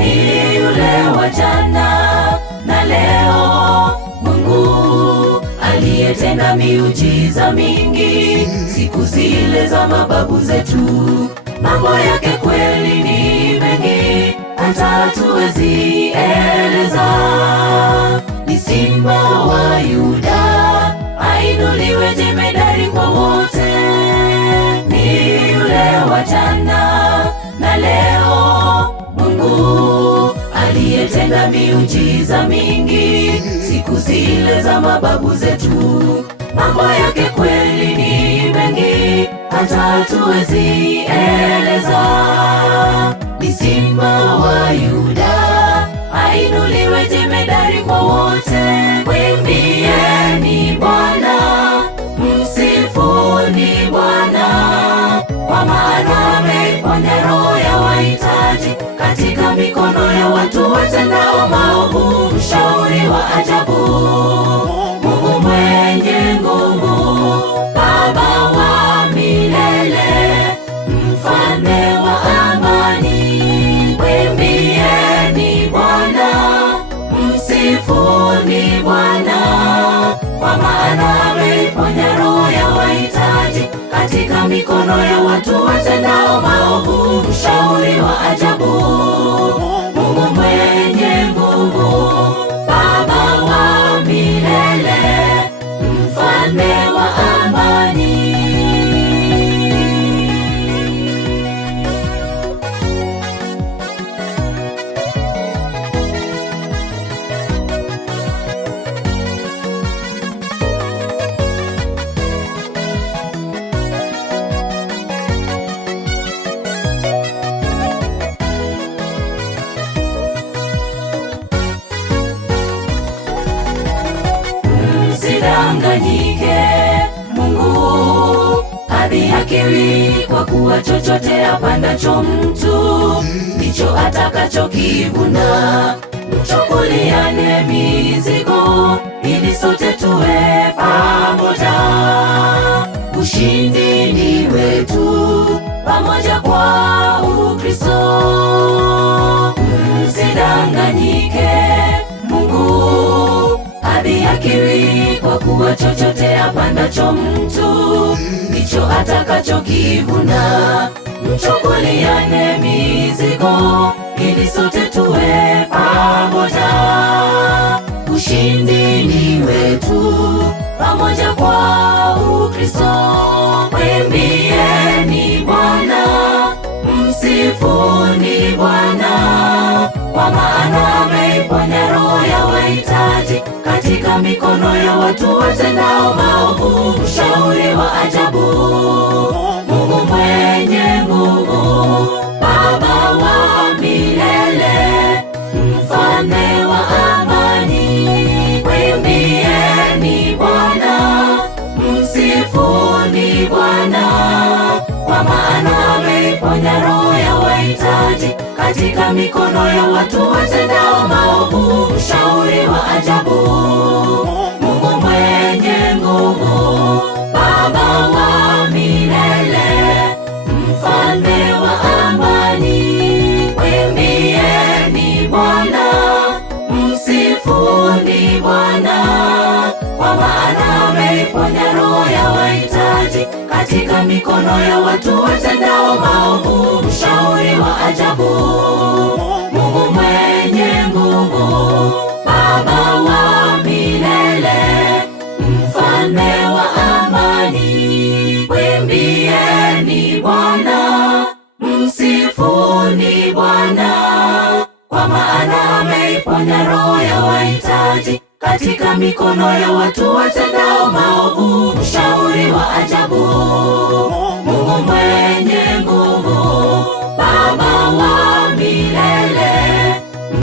ni yule wa jana na leo, Mungu aliyetenda miujiza mingi siku zile za mababu zetu. Mambo yake kweli ni mengi, hata hatuwezi eleza. Ni Simba wa Yuda, ainuliwe jemedari kwa wote. Ni yule wa jana na leo, Mungu aliyetenda miujiza mingi siku zile za mababu zetu. Mambo yake kweli ni mengi, hata hatuwezi eleza. Ni Simba wa Yuda, ainuliwe jemedari kwa wote. Mwimbieni Bwana, msifuni Bwana, kwa maana ameiponya roho ya wahitaji katika mikono ya watu watendao maovu. Mshauri wa ajabu, Mungu mwenye nguvu, Baba wa milele, mfalme wa amani. Mwimbieni Bwana, msifuni Bwana, kwa maana ameiponya roho ya wahitaji katika mikono ya watu watendao maovu. Mshauri wa ajabu, Mungu mwenye nguvu, Baba wa milele, mfalme wa amani. Msidanganyike, Mungu hadhihakiwi, kwa kuwa chochote apandacho mtu ndicho atakachokivuna. Mchukuliane mizigo ili sote tuwe pamoja. Ushindi ni wetu pamoja kwa Ukristo. Msidanganyike, Mungu hadhihakiwi, kwa kuwa chochote apandacho mtu ndicho atakachokivuna. Mchukuliane mizigo ili sote tuwe pamoja. Ushindi ni wetu pamoja kwa Ukristo. Mwimbieni Bwana, msifuni Bwana, kwa maana ameiponya roho ya wahitaji katika mikono ya watu watendao maovu. Mshauri wa ajabu, Mungu mwenye nguvu, Baba wa milele, mfalme wa amani. Mwimbieni Bwana, msifuni Bwana, kwa maana ameiponya roho ya wahitaji katika mikono ya watu watendao maovu. Mshauri wa ajabu, Mungu mwenye nguvu, Baba wa milele, mfalme wa amani. Mwimbieni Bwana, msifuni Bwana, kwa maana ameiponya roho ya wahitaji katika mikono ya watu watendao maovu. Mshauri wa ajabu, Mungu mwenye nguvu, Baba wa milele, mfalme wa amani. Mwimbieni Bwana, msifuni Bwana, kwa maana ameiponya roho ya wahitaji katika mikono ya watu watendao maovu.